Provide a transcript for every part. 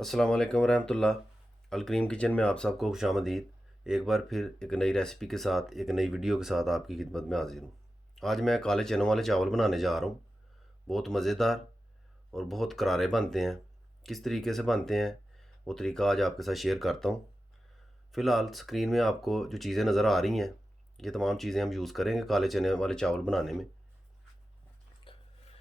अस्सलाम वालेकुम रहमतुल्लाह। अलकरीम किचन में आप सबको खुशामदीद। एक बार फिर एक नई रेसिपी के साथ, एक नई वीडियो के साथ आपकी खिदमत में हाजिर हूँ। आज मैं काले चनों वाले चावल बनाने जा रहा हूँ। बहुत मज़ेदार और बहुत करारे बनते हैं। किस तरीके से बनते हैं वो तरीका आज आपके साथ शेयर करता हूँ। फ़िलहाल स्क्रीन में आपको जो चीज़ें नज़र आ रही हैं, ये तमाम चीज़ें हम यूज़ करेंगे काले चने वाले चावल बनाने में।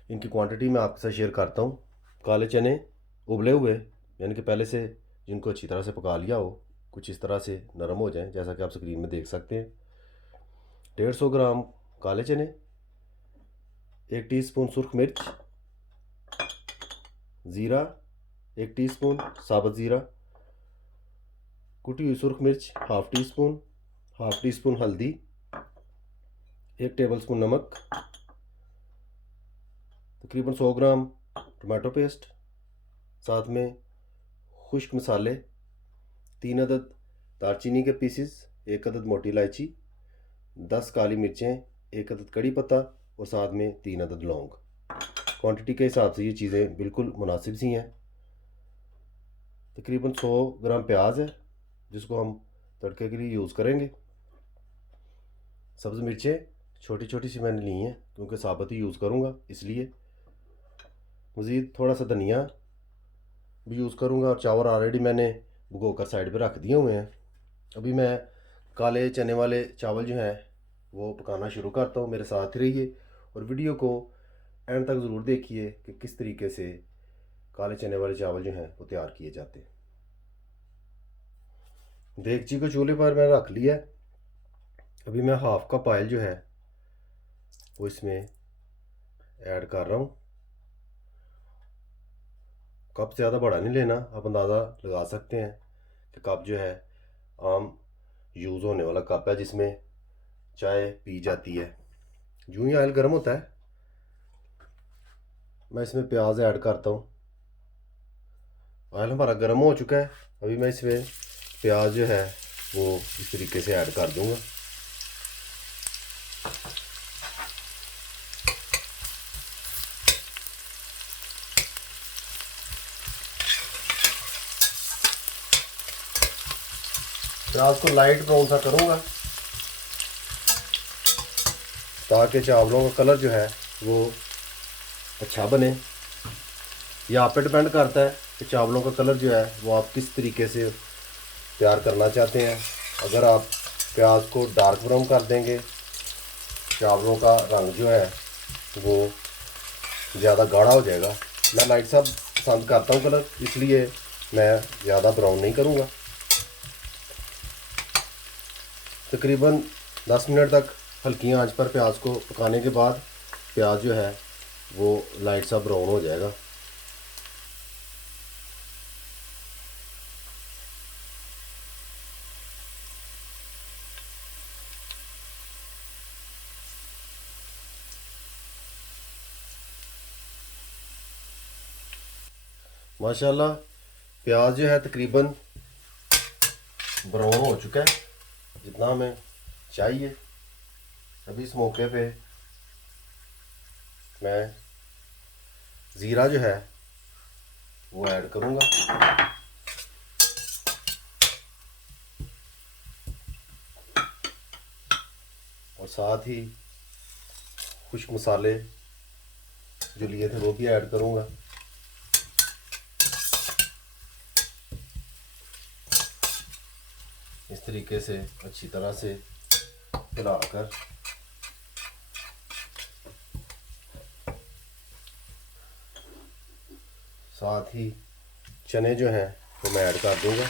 इनकी क्वांटिटी मैं आपके साथ शेयर करता हूँ। काले चने उबले हुए, यानी कि पहले से जिनको अच्छी तरह से पका लिया हो, कुछ इस तरह से नरम हो जाएं, जैसा कि आप स्क्रीन में देख सकते हैं। 150 ग्राम काले चने, 1 टीस्पून सुरख मिर्च, ज़ीरा 1 टीस्पून, साबुत ज़ीरा, कुटी हुई सुरख मिर्च हाफ़ टी स्पून हल्दी, 1 टेबल स्पून नमक, तकरीबन 100 ग्राम टमाटो पेस्ट, साथ में खुश्क मसाले, 3 अदद दालचीनी के पीसेस, 1 अदद मोटी इलायची, 10 काली मिर्चें, 1 अदद कड़ी पत्ता और साथ में 3 अदद लौंग। क्वांटिटी के हिसाब से ये चीज़ें बिल्कुल मुनासिब सी हैं। तकरीबन 100 ग्राम प्याज है जिसको हम तड़के के लिए यूज़ करेंगे। सब्ज़ मिर्चें छोटी छोटी सी मैंने ली हैं क्योंकि साबुत ही यूज़ करूँगा इसलिए। मज़ीद थोड़ा सा धनिया भी यूज़ करूँगा और चावल ऑलरेडी मैंने भिगो कर साइड पे रख दिए हुए हैं। अभी मैं काले चने वाले चावल जो हैं वो पकाना शुरू करता हूँ। मेरे साथ ही रहिए और वीडियो को एंड तक ज़रूर देखिए कि किस तरीके से काले चने वाले चावल जो हैं वो तैयार किए जाते हैं। देगची को चूल्हे पर मैं रख लिया। अभी मैं हाफ़ कप ऑयल जो है वो इसमें ऐड कर रहा हूँ। कप ज़्यादा बड़ा नहीं लेना, आप अंदाज़ा लगा सकते हैं कि कप जो है आम यूज़ होने वाला कप है जिसमें चाय पी जाती है। यूँ ही ऑयल गर्म होता है मैं इसमें प्याज ऐड करता हूँ। ऑयल हमारा गर्म हो चुका है। अभी मैं इसमें प्याज जो है वो इस तरीके से ऐड कर दूँगा। प्याज को लाइट ब्राउन सा करूँगा ताकि चावलों का कलर जो है वो अच्छा बने। ये आप पे डिपेंड करता है कि चावलों का कलर जो है वो आप किस तरीके से तैयार करना चाहते हैं। अगर आप प्याज को डार्क ब्राउन कर देंगे, चावलों का रंग जो है वो ज़्यादा गाढ़ा हो जाएगा। मैं लाइट सा पसंद करता हूँ कलर, इसलिए मैं ज़्यादा ब्राउन नहीं करूँगा। तकरीबन 10 मिनट तक हल्की आंच पर प्याज को पकाने के बाद प्याज जो है वो लाइट सा ब्राउन हो जाएगा। माशाल्लाह प्याज जो है तकरीबन ब्राउन हो चुका है जितना हमें चाहिए। अभी इस मौके पे मैं ज़ीरा जो है वो ऐड करूँगा और साथ ही खुश्क मसाले जो लिए थे वो भी ऐड करूँगा। इस तरीके से अच्छी तरह से हिलाकर साथ ही चने जो हैं वो मैं ऐड कर दूँगा।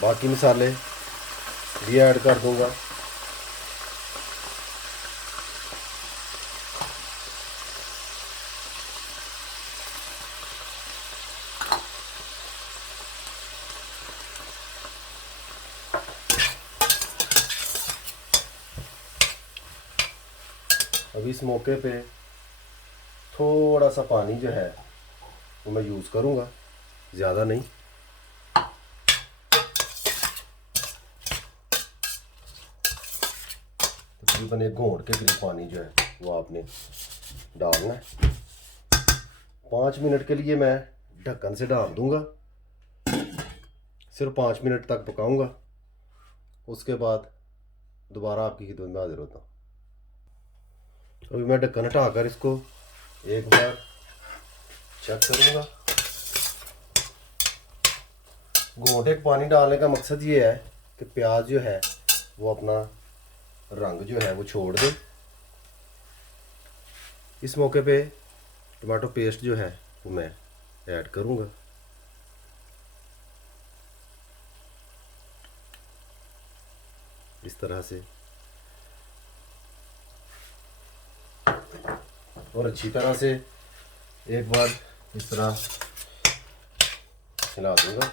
बाकी मसाले भी ऐड कर दूँगा। अभी इस मौके पे थोड़ा सा पानी जो है वो मैं यूज़ करूँगा, ज़्यादा नहीं। तकरीबन एक घोंट के करीब पानी जो है वो आपने डालना है। 5 मिनट के लिए मैं ढक्कन से ढाँप दूँगा, सिर्फ 5 मिनट तक पकाऊँगा। उसके बाद दोबारा आपकी खिदमत में हाजिर होता हूँ। अभी मैं ढक्कन हटाकर इसको एक बार चेक करूँगा। घोंटे के पानी डालने का मकसद ये है कि प्याज जो है वो अपना रंग जो है वो छोड़ दे। इस मौके पे टमाटो पेस्ट जो है वो मैं ऐड करूँगा। इस तरह से और अच्छी तरह से एक बार इस तरह हिला दूंगा।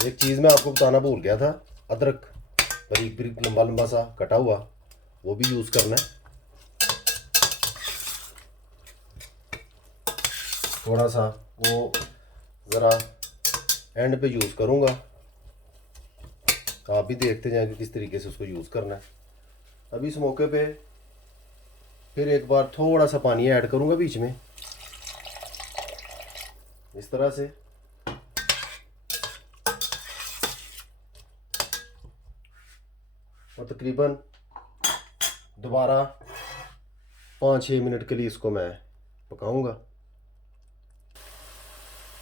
एक चीज़ मैं आपको बताना भूल गया था, अदरक बारीक बारीक लंबा लंबा सा कटा हुआ वो भी यूज़ करना है। थोड़ा सा वो ज़रा एंड पे यूज़ करूँगा, आप भी देखते जाएंगे किस तरीके से उसको यूज़ करना है। अभी इस मौके पे फिर एक बार थोड़ा सा पानी ऐड करूँगा बीच में, इस तरह से। और तकरीबन दोबारा 5-6 मिनट के लिए इसको मैं पकाऊंगा।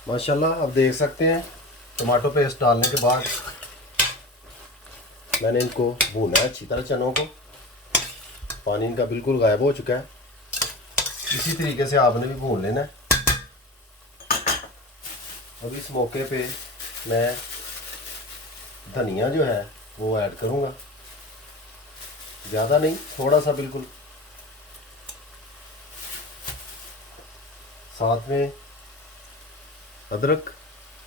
माशाल्लाह आप देख सकते हैं टमाटो पेस्ट डालने के बाद मैंने इनको भूना है अच्छी तरह, चनों को। पानी इनका बिल्कुल गायब हो चुका है। इसी तरीके से आपने भी भून लेना है। अब इस मौके पे मैं धनिया जो है वो ऐड करूँगा, ज़्यादा नहीं, थोड़ा सा बिल्कुल। साथ में अदरक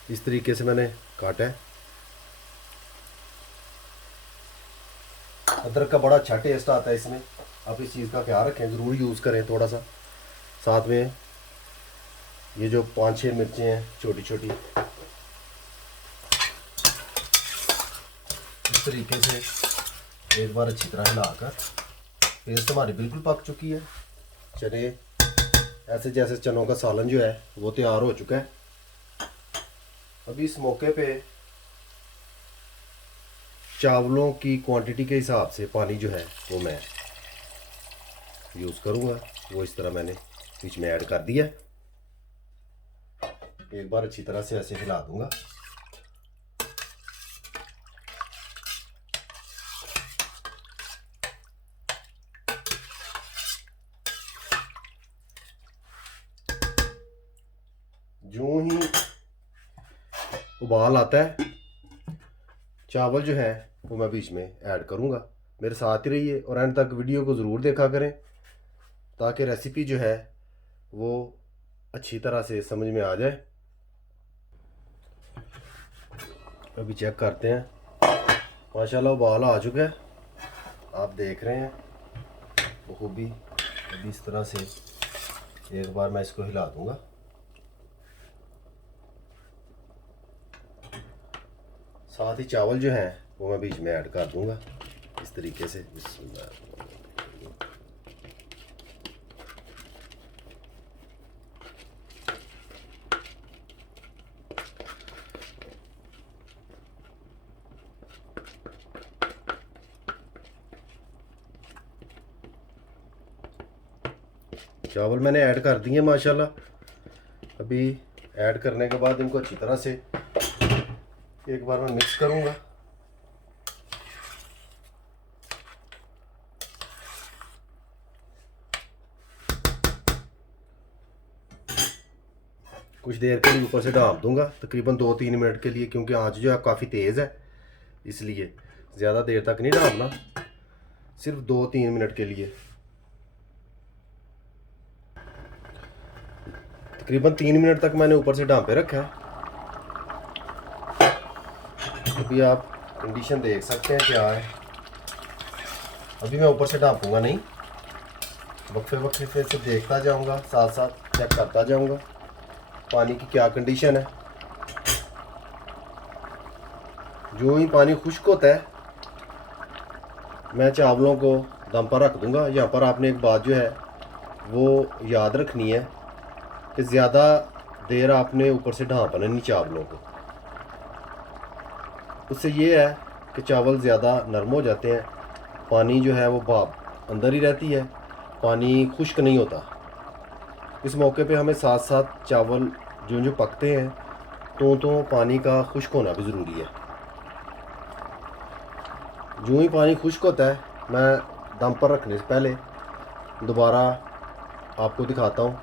इस तरीके से मैंने काटा है। अदरक का बड़ा अच्छा टेस्ट आता है इसमें, आप इस चीज़ का ख्याल रखें, ज़रूर यूज़ करें थोड़ा सा। साथ में ये जो 5-6 मिर्चें हैं छोटी छोटी, इस तरीके से एक बार अच्छी तरह हिलाकर। पेस्ट हमारी बिल्कुल पक चुकी है। चने ऐसे जैसे चनों का सालन जो है वो तैयार हो चुका है। अभी इस मौके पे चावलों की क्वांटिटी के हिसाब से पानी जो है वो मैं यूज़ करूँगा। वो इस तरह मैंने बीच में ऐड कर दिया। एक बार अच्छी तरह से ऐसे हिला दूंगा। यूं ही उबाल आता है, चावल जो है वो मैं बीच में ऐड करूँगा। मेरे साथ ही रहिए और एंड तक वीडियो को ज़रूर देखा करें ताकि रेसिपी जो है वो अच्छी तरह से समझ में आ जाए। अभी चेक करते हैं, माशाल्लाह उबाल आ चुका है, आप देख रहे हैं बखूबी। अभी इस तरह से एक बार मैं इसको हिला दूंगा। साथ ही चावल जो हैं वो मैं बीच में ऐड कर दूंगा इस तरीके से। चावल मैंने ऐड कर दिए माशाल्लाह। अभी ऐड करने के बाद इनको अच्छी तरह से एक बार मैं मिक्स करूंगा। कुछ देर के लिए ऊपर से ढाँप दूंगा, तकरीबन 2-3 मिनट के लिए, क्योंकि आंच जो है काफ़ी तेज़ है, इसलिए ज़्यादा देर तक नहीं ढाँपना, सिर्फ 2-3 मिनट के लिए। तकरीबन 3 मिनट तक मैंने ऊपर से ढाँपे रखा है। अभी आप कंडीशन देख सकते हैं क्या है। अभी मैं ऊपर से ढाँपूंगा नहीं, वक्फे वक्फे पे से देखता जाऊंगा, साथ साथ चेक करता जाऊंगा पानी की क्या कंडीशन है। जो ही पानी खुश्क होता है मैं चावलों को दम पर रख दूंगा। यहाँ पर आपने एक बात जो है वो याद रखनी है कि ज़्यादा देर आपने ऊपर से ढांपना नहीं चावलों को। उससे ये है कि चावल ज़्यादा नरम हो जाते हैं, पानी जो है वो भाप अंदर ही रहती है, पानी खुश्क नहीं होता। इस मौके पे हमें साथ साथ चावल जो जो पकते हैं तो पानी का खुश्क होना भी ज़रूरी है। जो ही पानी खुश्क होता है मैं दम पर रखने से पहले दोबारा आपको दिखाता हूँ।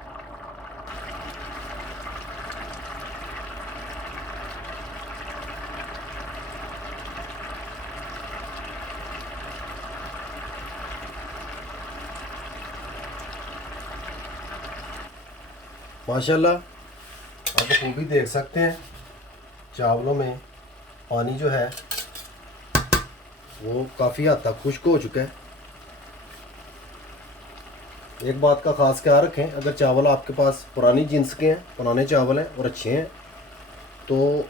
माशाल्लाह आप खूबी देख सकते हैं चावलों में पानी जो है वो काफ़ी हद तक खुश्क हो चुका है। एक बात का ख़ास ख्याल रखें, अगर चावल आपके पास पुरानी जिन्स के हैं, पुराने चावल हैं और अच्छे हैं, तो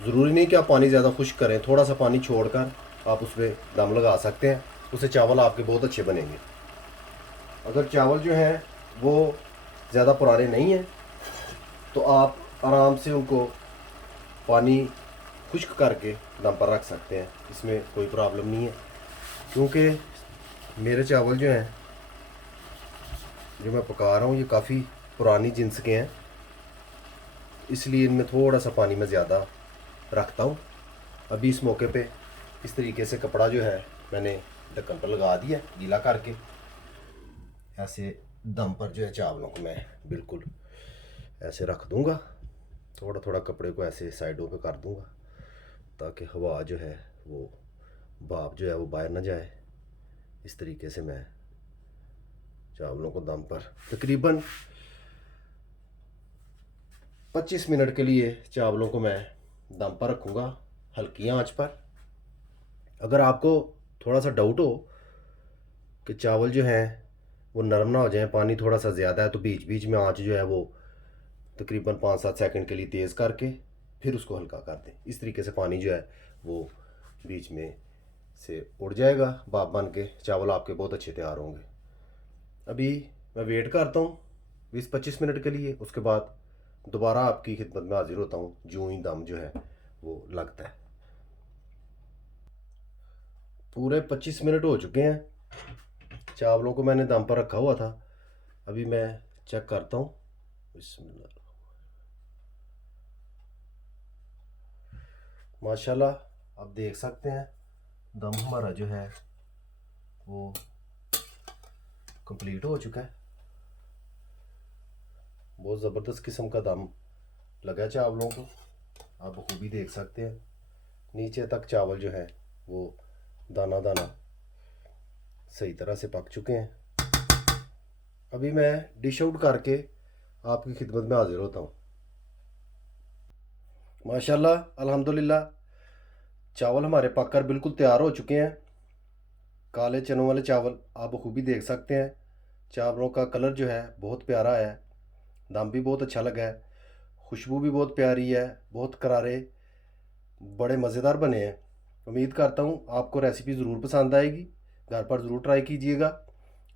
ज़रूरी नहीं कि आप पानी ज़्यादा खुश्क करें। थोड़ा सा पानी छोड़कर आप उस पर दम लगा सकते हैं, उससे चावल आपके बहुत अच्छे बनेंगे। अगर चावल जो हैं वो ज़्यादा पुराने नहीं हैं तो आप आराम से उनको पानी खुश्क करके दम पर रख सकते हैं, इसमें कोई प्रॉब्लम नहीं है। क्योंकि मेरे चावल जो हैं जो मैं पका रहा हूँ ये काफ़ी पुरानी जिन्स के हैं, इसलिए इनमें थोड़ा सा पानी मैं ज़्यादा रखता हूँ। अभी इस मौके पे इस तरीके से कपड़ा जो है मैंने ढक्कन पर लगा दिया गीला करके। ऐसे दम पर जो है चावलों को मैं बिल्कुल ऐसे रख दूँगा, थोड़ा थोड़ा कपड़े को ऐसे साइडों पे कर दूँगा ताकि हवा जो है वो भाप जो है वो बाहर ना जाए। इस तरीके से मैं चावलों को दम पर तकरीबन 25 मिनट के लिए चावलों को मैं दम पर रखूँगा हल्की आंच पर। अगर आपको थोड़ा सा डाउट हो कि चावल जो हैं वो नरम ना हो जाए, पानी थोड़ा सा ज़्यादा है, तो बीच बीच में आंच जो है वो तकरीबन 5-7 सेकंड के लिए तेज़ करके फिर उसको हल्का कर दें। इस तरीके से पानी जो है वो बीच में से उड़ जाएगा, भाप बन के चावल आपके बहुत अच्छे तैयार होंगे। अभी मैं वेट करता हूँ 20-25 मिनट के लिए, उसके बाद दोबारा आपकी खिदमत में हाजिर होता हूँ जो ही दम जो है वो लगता है। पूरे 25 मिनट हो चुके हैं, चावलों को मैंने दम पर रखा हुआ था। अभी मैं चेक करता हूँ। बिस्मिल्लाह, माशाल्लाह आप देख सकते हैं दम हमारा जो है वो कंप्लीट हो चुका है। बहुत ज़बरदस्त किस्म का दम लगा चावलों को, आप बखूबी देख सकते हैं नीचे तक चावल जो है वो दाना दाना सही तरह से पक चुके हैं। अभी मैं डिश आउट करके आपकी खिदमत में हाजिर होता हूँ। माशाल्लाह अल्हम्दुलिल्लाह चावल हमारे पककर बिल्कुल तैयार हो चुके हैं। काले चनों वाले चावल आप बखूबी देख सकते हैं, चावलों का कलर जो है बहुत प्यारा है, दम भी बहुत अच्छा लगा है, खुशबू भी बहुत प्यारी है, बहुत करारे बड़े मज़ेदार बने हैं। उम्मीद करता हूँ आपको रेसिपी ज़रूर पसंद आएगी, घर पर ज़रूर ट्राई कीजिएगा।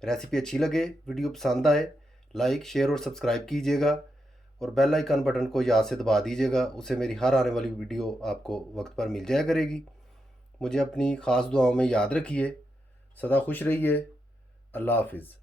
रेसिपी अच्छी लगे, वीडियो पसंद आए, लाइक शेयर और सब्सक्राइब कीजिएगा और बेल आइकन बटन को याद से दबा दीजिएगा, उससे मेरी हर आने वाली वीडियो आपको वक्त पर मिल जाया करेगी। मुझे अपनी ख़ास दुआओं में याद रखिए, सदा खुश रहिए। अल्लाह हाफिज़।